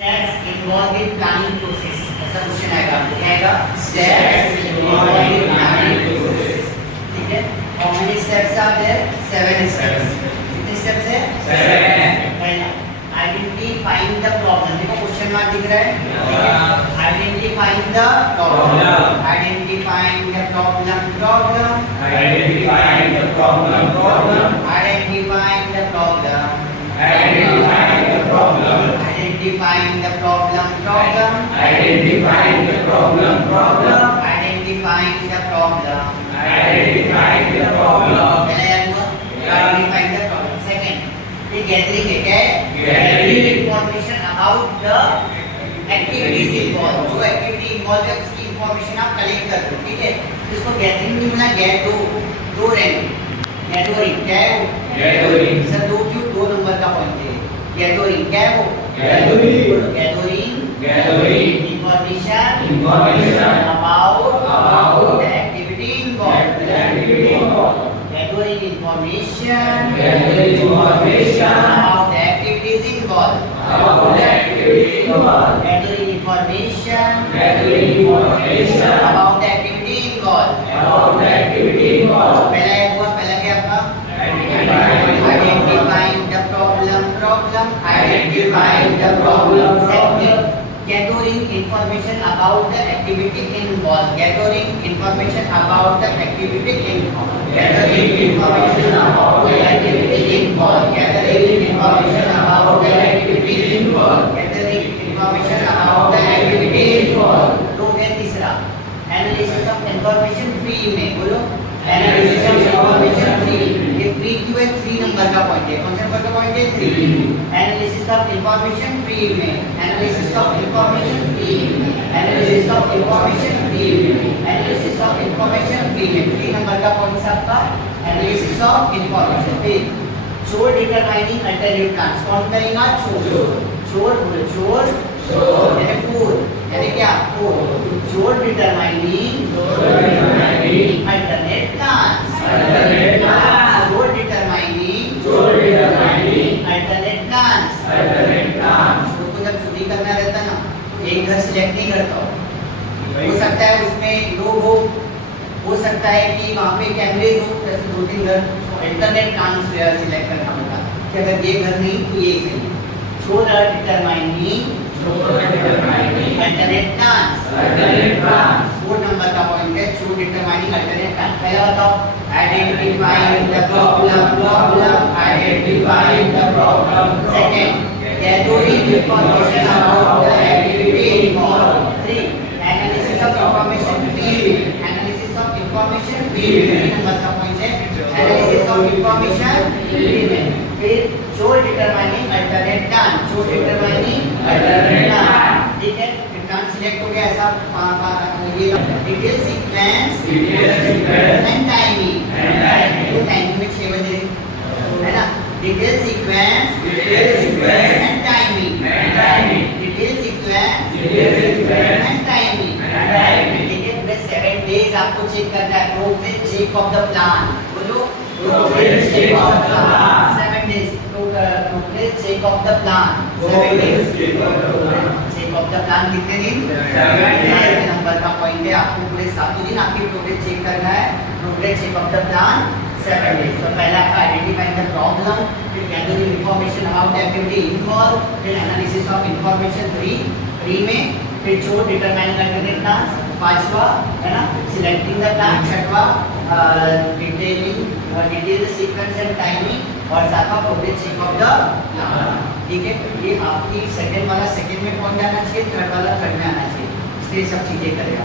Steps involved in planning process. ऐसा क्वेश्चन आएगा, क्या आएगा? Steps involved in planning process. ठीक है? How many steps are there? 7 steps. कितने steps है? 7. पहला, identifying the problem. देखो क्वेश्चन मार्क दिख रहा है? Identifying the problem. Identifying the problem. Problem. Identifying the problem. Problem. Identifying the problem. Identifying the problem. Identifying the problem. Problem. Identifying the problem. Problem. Identifying the problem. Identifying the problem. पहला याद हुआ? Identifying the problem. Second, ये gathering है क्या है? Gathering. Information about the activities involved. जो activity involved है उसकी information आप collect कर दो, ठीक है? इसको gathering नहीं बोला, gathering. Gathering क्या है वो? Gathering. सर दो क्यों? 2 नंबर का पॉइंट है। Gathering क्या है वो? Gathering. Gathering. Gathering. Information. Information. About the activity involved. The activity involved. Gathering information. Gathering information. About the activities involved. About the activity involved. Gathering information. Gathering information. About the activity involved. About the activity involved. पहला एक हुआ, पहला क्या आपका? Identifying Identifying the problem. Problem. Identifying the problem. Second, gathering information about the activity involved. Gathering information about the activity involved. Gathering information about the activity involved. Gathering information about the activity involved. Gathering information about the activity involved. तो है तीसरा, analysis of information free में बोलो, analysis of information free. ये फ्री क्यों है? 3 नंबर का पॉइंट है। कौन सा नंबर का पॉइंट है? 3। एनालिसिस ऑफ इंफॉर्मेशन फ्री में, एनालिसिस ऑफ इंफॉर्मेशन फ्री में, एनालिसिस ऑफ इंफॉर्मेशन फ्री में, एनालिसिस ऑफ इंफॉर्मेशन फ्री में 3 नंबर का पॉइंट आपका एनालिसिस ऑफ इंफॉर्मेशन फ्री। चोर डिटरमाइनिंग अल्टरनेटिव प्लान्स कौन करेगा? चोर बोलो, चोर यानी फोर, यानी क्या? फोर। चोर determining alternate plans. Alternate plans. चोर determining alternate plans. Alternate plans. तो जब चोरी करना रहता ना, एक घर सिलेक्ट नहीं करता हो सकता है उसमें लोग हो सकता है कि वहाँ पे कैमरेज हो, जैसे 2-3 घर, तो अल्टरनेट प्लान्स सिलेक्ट करना होगा कि अगर ये घर नहीं तो ये सही। चोर determining alternate plans. Alternate plans. 4 नंबर का पॉइंट है, चोर डिटरमाइनिंग अल्टरनेट प्लान्स। पहला बताओ, identifying the problem. Identifying the problem. Second, gathering information about the activity involved. 3, analysis of information free. Analysis of information free. 3 नंबर का पॉइंट है, analysis of information free में। फिर चोर डिटरमाइनिंग अल्टरनेट प्लान, चोर determining Alternate plan. ठीक है, plan select हो गया। ऐसा ये डिटेल सीक्वेंस एंड टाइमिंग। तो टाइमिंग में 6 बजे है ना, detail sequence and timing. Detail sequence and timing. ठीक है, पूरे 7 डेज आपको चेक करना है। Progress check of the plan, बोलो Progress check of the plan. 7 days progress check of the plan. 7 days check of the plan कितने दिन? 7 नंबर का पॉइंट है। आपको पूरे 7 दिन आपकी प्रोग्रेस चेक करना है। Progress check of the plan 7 days. तो पहला आपका आइडेंटिफाइंग द प्रॉब्लम, फिर gathering information about the activity involve, फिर एनालिसिस ऑफ इंफॉर्मेशन फ्री में, फिर चोर डिटरमाइनिंग अल्टरनेट प्लान्स, 5वां है ना सिलेक्टिंग द प्लान, 6वां डिटेल सीक्वेंस एंड टाइमिंग, और 7वां progress check of the plan. ठीक है, ये आपकी सेकंड वाला सेकंड में पहुंच जाना चाहिए, थर्ड वाला थर्ड में आना चाहिए। इसलिए सब चीजें करेगा।